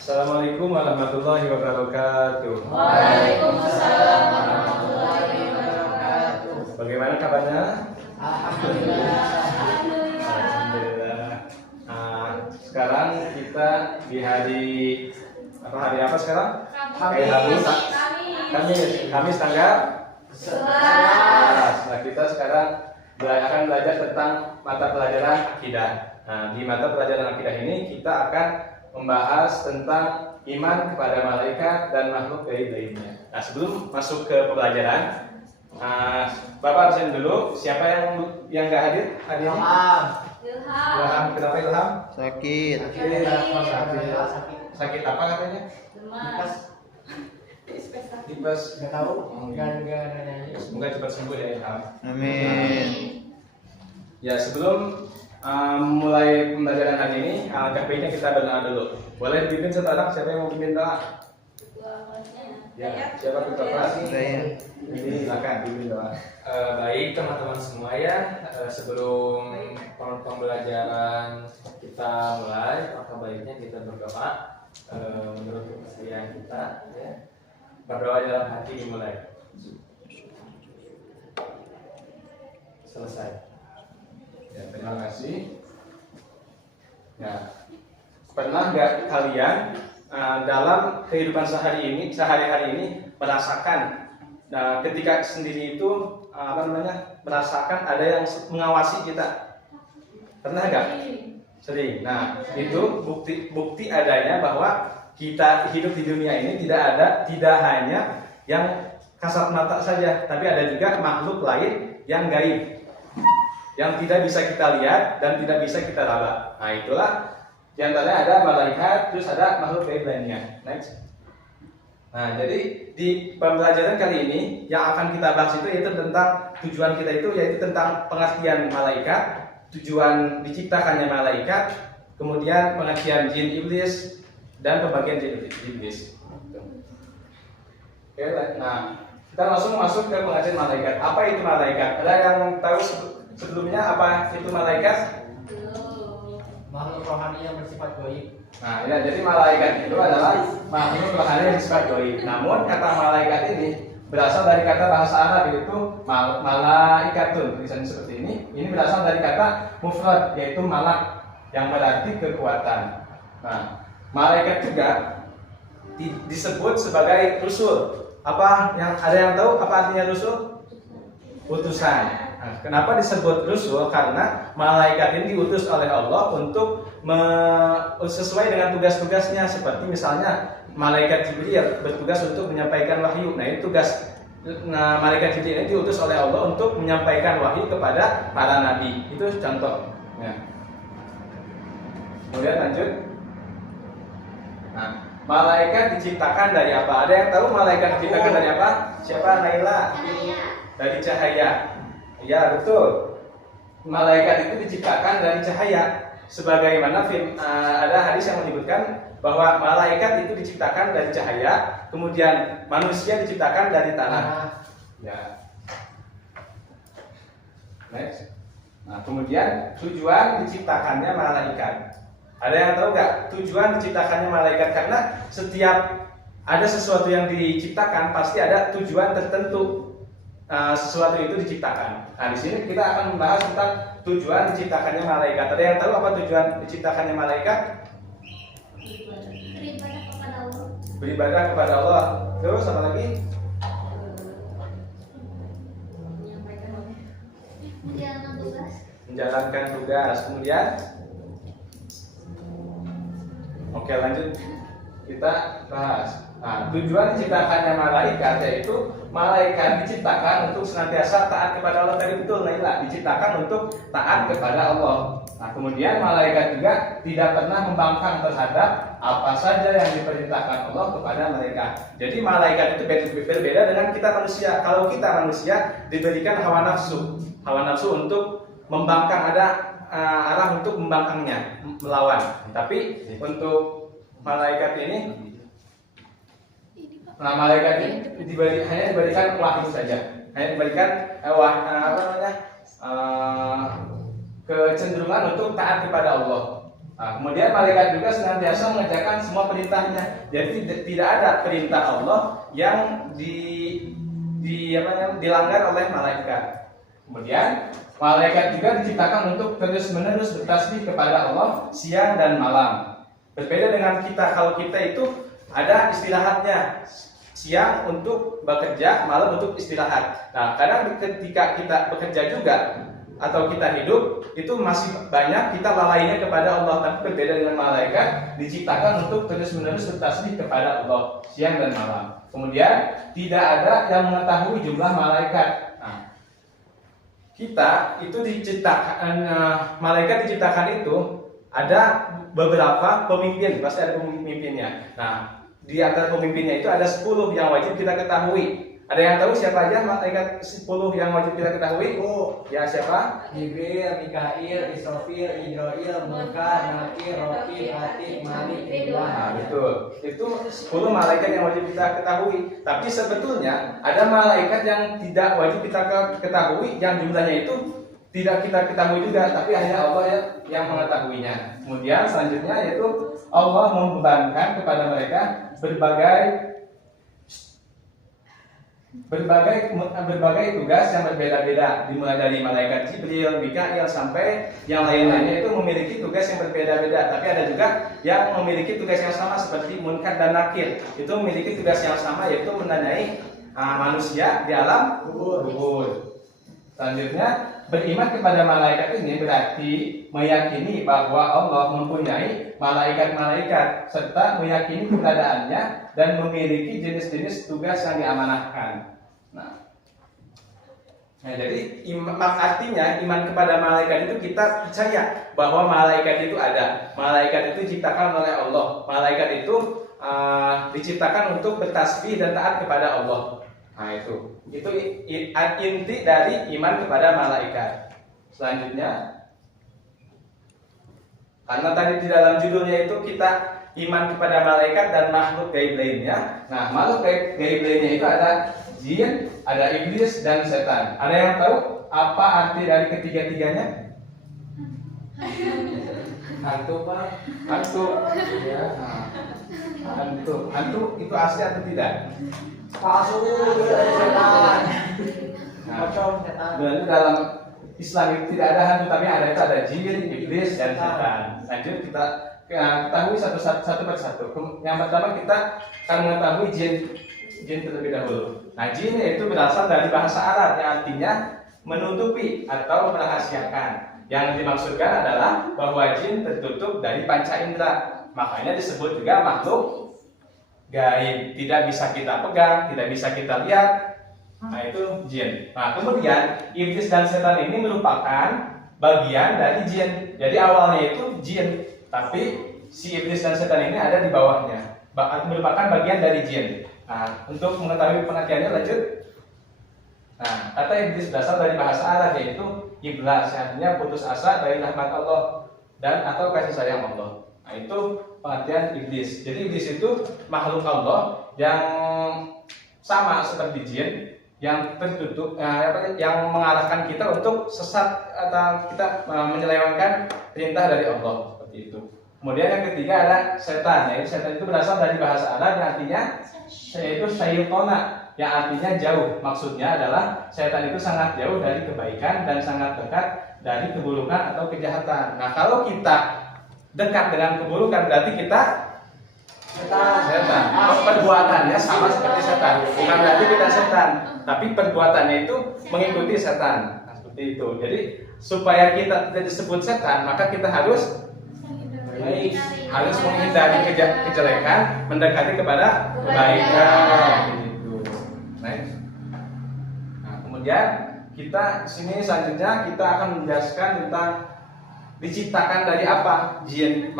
Assalamualaikum warahmatullahi wabarakatuh. Waalaikumsalam warahmatullahi wabarakatuh. Bagaimana kabarnya? Alhamdulillah. Alhamdulillah. Sekarang kita di hari apa sekarang? Kamis tanggal 11. Nah, kita sekarang akan belajar tentang mata pelajaran akidah. Nah, di mata pelajaran akidah ini kita akan membahas tentang iman kepada malaikat dan makhluk gaib lainnya. Nah, sebelum masuk ke pembelajaran, Bapak absen dulu. Siapa yang nggak hadir hari ini? Ilham. Kenapa Ilham? Sakit. Sakit apa katanya? Tipes. Nggak tahu. Nggak nanya. Semoga cepat sembuh ya Ilham. Amin. Ya, sebelum mulai pembelajaran hari ini, alangkah baiknya kita berdoa dulu. Boleh dipimpin satu orang? Siapa yang mau pimpin doa? Ya, siapa ketua? Saya. Ini silakan pimpin doa. Baik teman-teman semua ya, sebelum pembelajaran kita mulai, maka baiknya kita berdoa menurut kepercayaan kita ya. Berdoa dalam hati dimulai. Selesai. Ya, terima kasih. Ya, pernah nggak kalian dalam kehidupan sehari-hari ini merasakan ketika sendiri itu merasakan ada yang mengawasi kita? Pernah nggak? Sering. Nah, itu bukti adanya bahwa kita hidup di dunia ini tidak hanya yang kasat mata saja, tapi ada juga makhluk lain yang gaib, yang tidak bisa kita lihat dan tidak bisa kita raba. Nah, itulah di antaranya ada malaikat, terus ada makhluk gaib lainnya. Next. Nah, jadi di pembelajaran kali ini yang akan kita bahas itu yaitu tentang tujuan kita itu yaitu tentang pengertian malaikat, tujuan diciptakannya malaikat, kemudian pengertian jin iblis dan pembagian jin iblis. Oke, nah kita langsung masuk ke pengertian malaikat. Apa itu malaikat? Ada yang tahu sebelumnya apa itu malaikat? Makhluk rohani yang bersifat gaib. Nah, ya, jadi malaikat itu adalah makhluk rohani yang bersifat gaib. Namun kata malaikat ini berasal dari kata bahasa Arab yaitu malaikatun, tulisannya seperti ini. Ini berasal dari kata mufrad yaitu malak yang berarti kekuatan. Nah, malaikat juga disebut sebagai rusul. Apa yang ada yang tahu apa artinya rusul? Utusan. Nah, kenapa disebut rusul? Karena malaikat ini diutus oleh Allah untuk sesuai dengan tugas-tugasnya. Seperti misalnya malaikat Jibril bertugas untuk menyampaikan wahyu. Nah, itu tugas. Nah, malaikat Jibril ini diutus oleh Allah untuk menyampaikan wahyu kepada para nabi. Itu contoh. Ya. Kemudian lanjut. Nah, malaikat diciptakan dari apa? Ada yang tahu malaikat diciptakan dari apa? Siapa? Naila? Dari cahaya. Ya, betul. Malaikat itu diciptakan dari cahaya. Sebagaimana ada hadis yang menyebutkan bahwa malaikat itu diciptakan dari cahaya, kemudian manusia diciptakan dari tanah. Ya. Next. Nah, kemudian tujuan diciptakannya malaikat. Ada yang tahu nggak tujuan diciptakannya malaikat? Karena setiap ada sesuatu yang diciptakan pasti ada tujuan tertentu. Sesuatu itu diciptakan. Nah, di sini kita akan membahas tentang tujuan diciptakannya malaikat. Ada yang tahu apa tujuan diciptakannya malaikat? Beribadah kepada Allah. Terus apa lagi? Menjalankan tugas. Kemudian, oke, lanjut kita bahas. Nah, tujuan diciptakannya malaikat yaitu malaikat diciptakan untuk senantiasa taat kepada Allah. Tadi betul, Naila, diciptakan untuk taat kepada Allah. Nah, kemudian malaikat juga tidak pernah membangkang terhadap apa saja yang diperintahkan Allah kepada mereka. Jadi malaikat itu berbeda dengan kita manusia. Kalau kita manusia diberikan hawa nafsu untuk membangkang, ada arah untuk membangkangnya, melawan. Tapi untuk malaikat ini, nah, malaikat ini hanya diberikan wahyu saja, hanya diberikan kecenderungan untuk taat kepada Allah. Nah, kemudian malaikat juga senantiasa mengerjakan semua perintahnya. Jadi tidak ada perintah Allah yang dilanggar oleh malaikat. Kemudian malaikat juga diciptakan untuk terus-menerus bertasbih kepada Allah siang dan malam. Berbeda dengan kita, kalau kita itu ada istirahatnya. Siang untuk bekerja, malam untuk istirahat. Nah, kadang ketika kita bekerja juga atau kita hidup, itu masih banyak kita lalainya kepada Allah. Tapi berbeda dengan malaikat, diciptakan untuk terus-menerus bertasbih kepada Allah siang dan malam. Kemudian tidak ada yang mengetahui jumlah malaikat. Nah, kita itu diciptakan, malaikat diciptakan itu ada beberapa pemimpin, pasti ada pemimpinnya. Nah, di antara pemimpinnya itu ada 10 yang wajib kita ketahui. Ada yang tahu siapa aja malaikat 10 yang wajib kita ketahui? Oh, ya siapa? Jibril, Mikail, Israfil, Idrail, Munkar, Nakir, Rokib, Atid, Malik, Ridwan. Nah, betul. Itu 10 malaikat yang wajib kita ketahui. Tapi sebetulnya ada malaikat yang tidak wajib kita ketahui, yang jumlahnya itu tidak kita ketahui juga, tapi hanya Allah yang mengetahuinya. Kemudian selanjutnya yaitu Allah membebankan kepada mereka berbagai tugas yang berbeda-beda, dimulai dari malaikat Jibril, Mikail sampai yang lain-lainnya itu memiliki tugas yang berbeda-beda. Tapi ada juga yang memiliki tugas yang sama seperti Munkar dan Nakir. Itu memiliki tugas yang sama, yaitu menanyai manusia di alam kubur. Selanjutnya, beriman kepada malaikat ini berarti meyakini bahwa Allah mempunyai malaikat-malaikat serta meyakini keberadaannya dan memiliki jenis-jenis tugas yang diamanahkan. Nah, jadi artinya iman kepada malaikat itu kita percaya bahwa malaikat itu ada. Malaikat itu diciptakan oleh Allah. Malaikat itu diciptakan untuk bertasbih dan taat kepada Allah. Nah, itu inti dari iman kepada malaikat. Selanjutnya, karena tadi di dalam judulnya itu kita iman kepada malaikat dan makhluk gaib lainnya. Nah, makhluk gaib lainnya itu ada jin, ada iblis dan setan. Ada yang tahu apa arti dari ketiga-tiganya? Hantu, Pak. Hantu. Ya. Hantu itu asli atau tidak? Palsu dari setan. Nah, Pocong setan. berarti dalam Islam itu tidak ada hantu, tapi ada jin, iblis dan setan. Lanjut kita ketahui satu persatu. Yang pertama kita akan mengetahui jin terlebih dahulu. Nah, jin itu berasal dari bahasa Arab yang artinya menutupi atau merahasiakan. Yang dimaksudkan adalah bahwa jin tertutup dari panca indera. Makanya disebut juga makhluk gaib, tidak bisa kita pegang, tidak bisa kita lihat. Nah, itu jin. Nah, kemudian iblis dan setan ini merupakan bagian dari jin. Jadi awalnya itu jin, tapi si iblis dan setan ini ada di bawahnya, merupakan bagian dari jin. Nah, untuk mengetahui pengertiannya lanjut. Nah, kata iblis berasal dari bahasa Arab yaitu iblas, artinya putus asa dari rahmat Allah dan atau kasih sayang Allah. Nah, itu pengertian iblis. Jadi iblis itu makhluk Allah yang sama seperti jin, yang tertutup, yang mengarahkan kita untuk sesat atau kita menyelewengkan perintah dari Allah, seperti itu. Kemudian yang ketiga ada setan. Yaitu setan itu berasal dari bahasa Arab yang artinya yaitu syaitona, yang artinya jauh. Maksudnya adalah setan itu sangat jauh dari kebaikan dan sangat dekat dari keburukan atau kejahatan. Nah, kalau kita dekat dengan keburukan berarti kita setan. Perbuatannya sama seperti setan. Bukan berarti kita setan, tapi perbuatannya itu mengikuti setan. Nah, seperti itu. Jadi supaya kita tidak disebut setan, maka kita harus menghindari kejelekan, mendekati kepada kebaikan. Next. Nah, kemudian kita sini selanjutnya kita akan menjelaskan tentang diciptakan dari apa jin,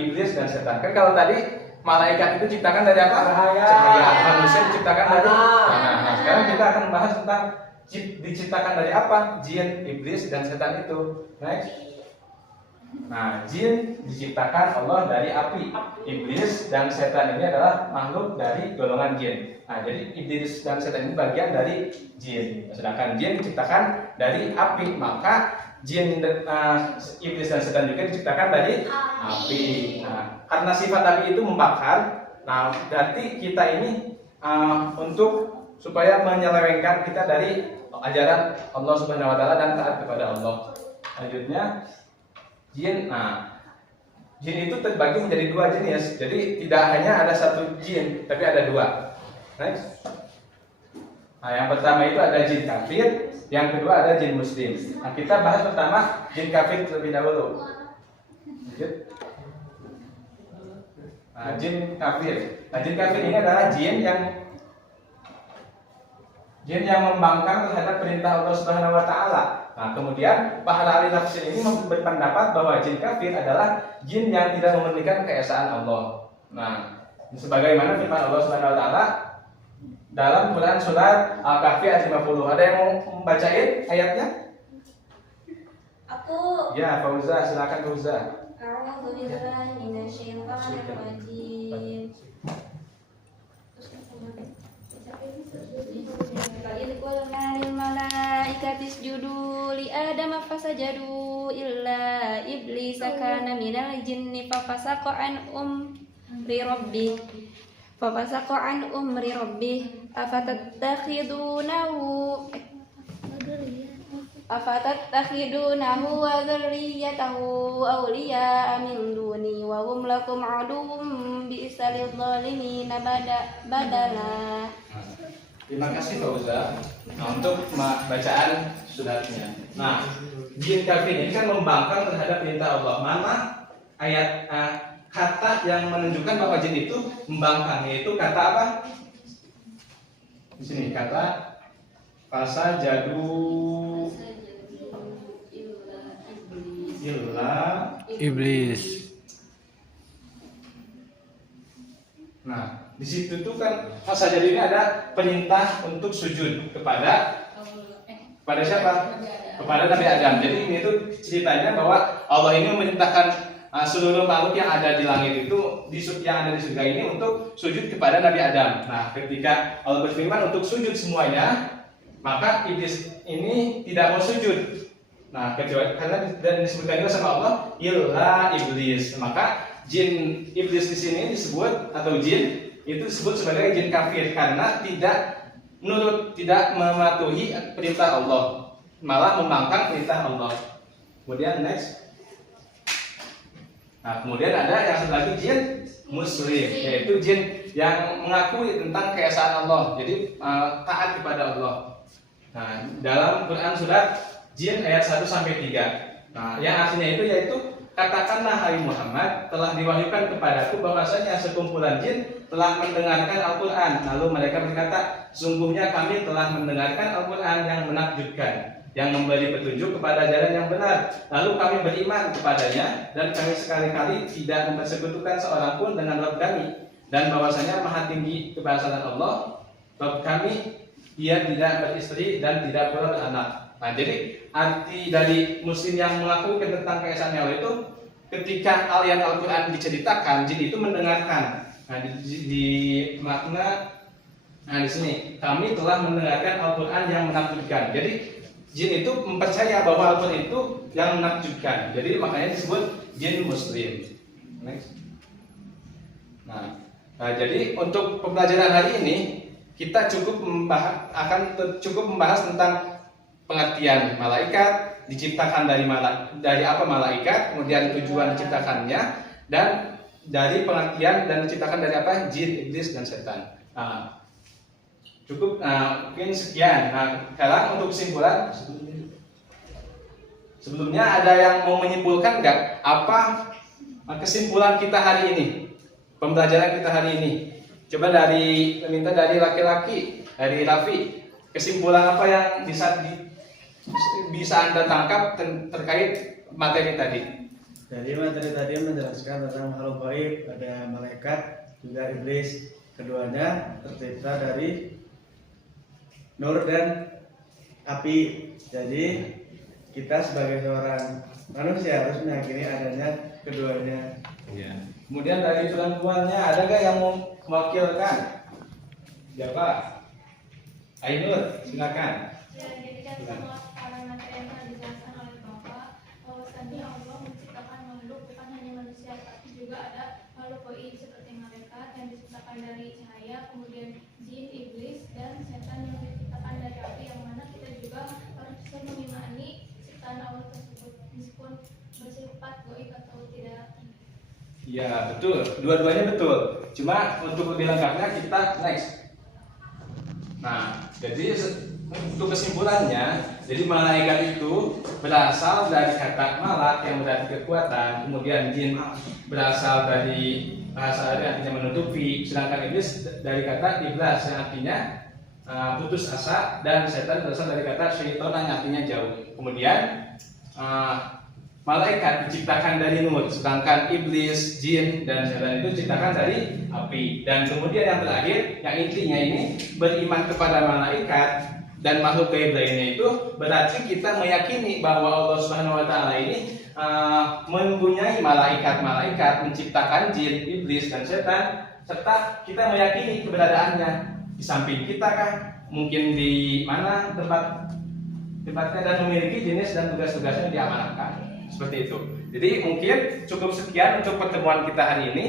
iblis dan setan. Kan kalau tadi malaikat itu diciptakan dari apa? Cahaya. Manusia diciptakan dari tanah. Nah, sekarang kita akan membahas tentang diciptakan dari apa jin, iblis dan setan itu. Next. Nah, jin diciptakan Allah dari api. Iblis dan setan ini adalah makhluk dari golongan jin. Nah, jadi iblis dan setan ini bagian dari jin. Sedangkan jin diciptakan dari api, maka jin iblis dan setan juga diciptakan dari api. Nah, karena sifat api itu membakar, nah berarti kita ini untuk supaya menyelewengkan kita dari ajaran Allah Subhanahu wa taala dan taat kepada Allah. Selanjutnya jin. Nah, jin itu terbagi menjadi dua jenis. Jadi tidak hanya ada satu jin, tapi ada dua. Next. Nah, yang pertama itu ada jin kafir, yang kedua ada jin muslim. Nah, kita bahas pertama jin kafir terlebih dahulu. Lanjut. Nah, jin kafir. Nah, jin kafir ini adalah jin yang membangkang terhadap perintah Allah Subhanahu wa taala. Nah, kemudian para ahli tafsir ini berpendapat bahwa jin kafir adalah jin yang tidak mementingkan keesaan Allah. Nah, sebagaimana firman Allah Subhanahu wa taala dalam Quran surat Al-Kahfi ayat 50. Ada yang mau membacain ayatnya? Aku. Ya, Fauza, silakan Fauza. A'udzu billahi minasyaitonir rajim. Qul qulna lil malaikati isjudu li adama fasajadu illa iblisa kana minal jinni fafasaqa an umri rabbih afatattakhidunahu wa dzurriyyatahu awliya'a min duni wa hum lakum aduwwum bi'sa lidh-dhalimina badala. Terima kasih Fauza. Nah, untuk bacaan suratnya. Nah, jin kafir ini kan membangkang terhadap perintah Allah. Mana ayat kata yang menunjukkan bahwa jin itu membangkang, yaitu kata apa? Di sini kata fasajadu illa Iblis. Nah, di situ tuh kan fasajadu ini ada perintah untuk sujud kepada siapa? Kepada Nabi Adam. Jadi ini tuh ceritanya bahwa Allah ini memerintahkan seluruh makhluk yang ada di langit itu yang ada di surga ini untuk sujud kepada Nabi Adam. Nah, ketika Allah berfirman untuk sujud semuanya, maka iblis ini tidak mau sujud. Nah, kecuali karena disebutkan juga sama Allah illa iblis. Maka jin iblis di sini disebut atau jin itu disebut sebagai jin kafir karena tidak mematuhi perintah Allah, malah membangkang perintah Allah. Kemudian next. Nah, kemudian ada yang satu lagi jin muslim, yaitu jin yang mengakui tentang keesaan Allah, jadi taat kepada Allah. Nah, dalam Quran surat Jin ayat 1 sampai 3. Nah, yang artinya itu yaitu katakanlah hai Muhammad, telah diwahyukan kepadaku bahwasanya sekumpulan jin telah mendengarkan Al-Qur'an. Lalu mereka berkata, sungguhnya kami telah mendengarkan Al-Qur'an yang menakjubkan, yang memberi petunjuk kepada jalan yang benar. Lalu kami beriman kepadanya dan kami sekali-kali tidak mempersekutukan seorang pun dengan Rabb kami, dan bahwasanya maha tinggi kebesaran Allah Rabb kami, dia tidak beristri dan tidak pula beranak. Nah, jadi arti dari muslim yang mengakui tentang keesaan Allah itu ketika ayat Al-Qur'an diceritakan, jin itu mendengarkan. Nah, di makna di sini kami telah mendengarkan Al-Qur'an yang menakjubkan. Jadi jin itu mempercaya bahwa Al-Qur'an itu yang menakjubkan. Jadi makanya disebut jin muslim. Next. Nah, jadi untuk pembelajaran hari ini kita cukup membahas tentang pengertian malaikat, diciptakan dari apa malaikat, kemudian tujuan diciptakannya, dan dari pengertian dan diciptakan dari apa jin, iblis dan setan. Nah, cukup mungkin sekian. Nah, sekarang untuk kesimpulan, sebelumnya ada yang mau menyimpulkan nggak apa kesimpulan kita hari ini, pembelajaran kita hari ini? Coba minta dari laki-laki, dari Raffi, kesimpulan apa yang bisa Anda tangkap terkait materi tadi? Jadi materi tadi menjelaskan tentang makhluk gaib, ada malaikat, juga iblis. Keduanya tercipta dari nur dan api. Jadi kita sebagai seorang manusia harus meyakini adanya keduanya. Ya. Kemudian dari perempuannya ada nggak yang mau mewakilkan? Siapa? Ainur, silakan. Ya, jadi kan semua para Ya betul, dua-duanya betul. Cuma untuk lebih lengkapnya kita next. Nah, jadi untuk kesimpulannya, jadi malaikat itu berasal dari kata malak yang berarti kekuatan, kemudian jin berasal dari bahasa Arab yang artinya menutupi, sedangkan iblis dari kata iblas yang artinya putus asa, dan setan berasal dari kata syaitan yang artinya jauh. Kemudian malaikat diciptakan dari nur, sedangkan iblis, jin, dan setan itu diciptakan dari api. Dan kemudian yang terakhir, yang intinya ini beriman kepada malaikat dan makhluk gaib lainnya itu berarti kita meyakini bahwa Allah Subhanahu Wa Taala ini mempunyai malaikat-malaikat, menciptakan jin, iblis, dan setan, serta kita meyakini keberadaannya di samping kita kah, mungkin di mana tempatnya, dan memiliki jenis dan tugas-tugasnya yang diamanahkan. Seperti itu. Jadi mungkin cukup sekian untuk pertemuan kita hari ini.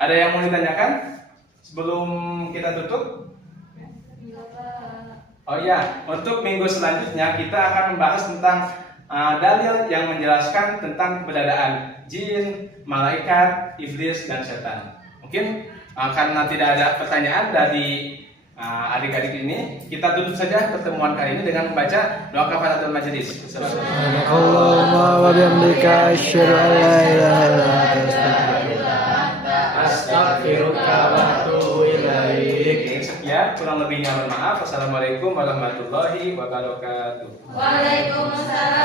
Ada yang mau ditanyakan sebelum kita tutup? Oh iya, untuk minggu selanjutnya kita akan membahas tentang dalil yang menjelaskan tentang keberadaan jin, malaikat, iblis, dan setan. Mungkin karena tidak ada pertanyaan dari adik-adik ini, kita tutup saja pertemuan kali ini dengan membaca doa kafaratul majelis. Allahumma wa bihamdika asyhadu an la ilaha illa anta Astaghfiruka wa atubu ilaik. Sekian, kurang lebihnya mohon maaf. Wassalamualaikum warahmatullahi wabarakatuh. Waalaikumsalam.